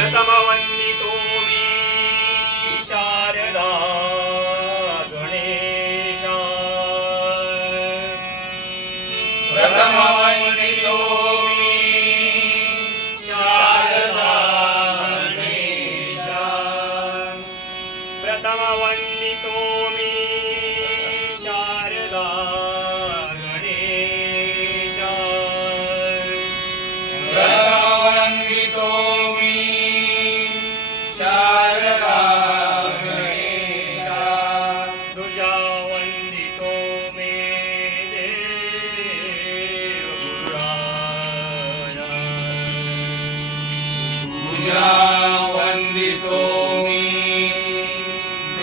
a mal वंदितो मी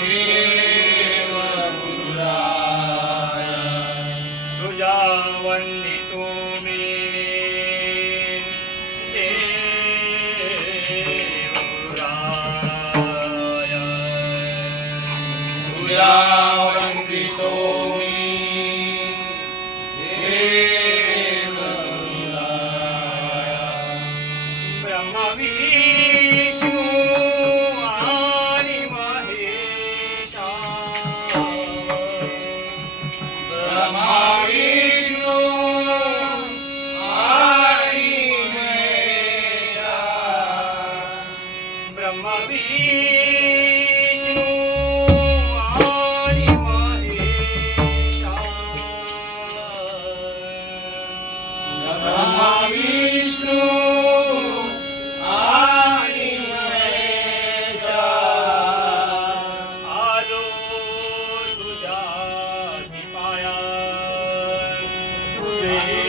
देव गुरुराय तुझ्या वंदितो Maria. say